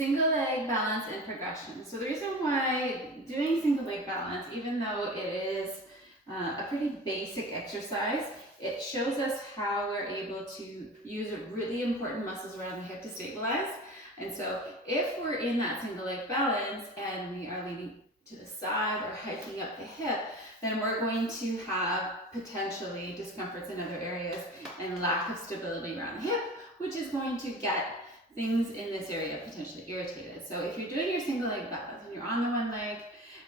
Single leg balance and progression. So the reason why doing single leg balance, even though it is a pretty basic exercise, it shows us how we're able to use really important muscles around the hip to stabilize. And so if we're in that single leg balance and we are leaning to the side or hiking up the hip, then we're going to have potentially discomforts in other areas and lack of stability around the hip, which is going to get things in this area potentially irritated. So if you're doing your single leg balance and you're on the one leg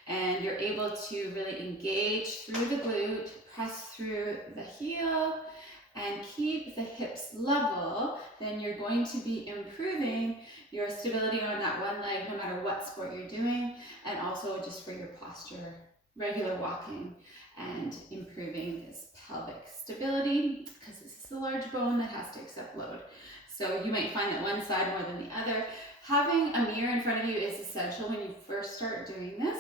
and you're able to really engage through the glute, press through the heel, and keep the hips level, then you're going to be improving your stability on that one leg no matter what sport you're doing, and also just for your posture, regular walking, and improving this pelvic stability, because this is a large bone that has to accept load. So you might find that one side more than the other. Having a mirror in front of you is essential when you first start doing this,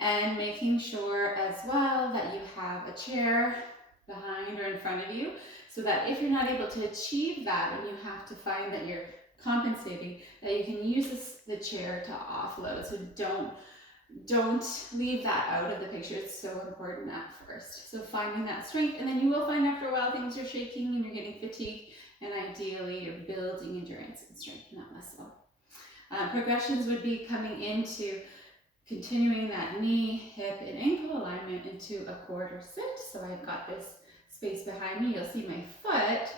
and making sure as well that you have a chair behind or in front of you, so that if you're not able to achieve that and you have to find that you're compensating, that you can use the chair to offload. So don't leave that out of the picture. It's so important at first. So finding that strength, and then you will find after a while things are shaking and you're getting fatigued, and ideally you're building endurance and strength in that muscle. Progressions would be coming into continuing that knee, hip, and ankle alignment into a quarter sit. So I've got this space behind me. You'll see my foot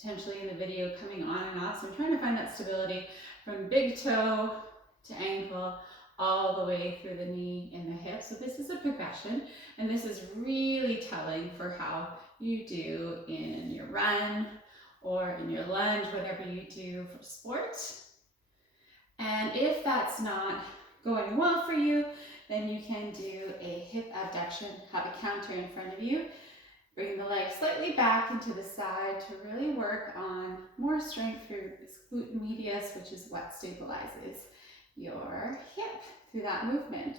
potentially in the video coming on and off. So I'm trying to find that stability from big toe to ankle, all the way through the knee and the hip. So this is a progression, and this is really telling for how you do in your run or in your lunge, whatever you do for sport. And if that's not going well for you, then you can do a hip abduction, have a counter in front of you, bring the leg slightly back into the side to really work on more strength through this glute medius, which is what stabilizes your hip through that movement.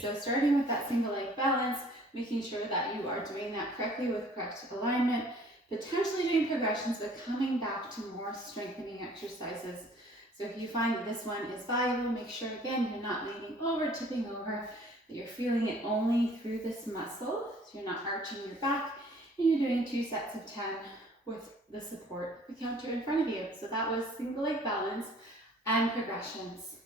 So starting with that single leg balance, making sure that you are doing that correctly with correct alignment, potentially doing progressions, but coming back to more strengthening exercises. So if you find that this one is valuable, make sure again you're not leaning over, tipping over, that you're feeling it only through this muscle. So you're not arching your back, and you're doing 2 sets of 10 with the support, the counter in front of you. So that was single leg balance and progressions.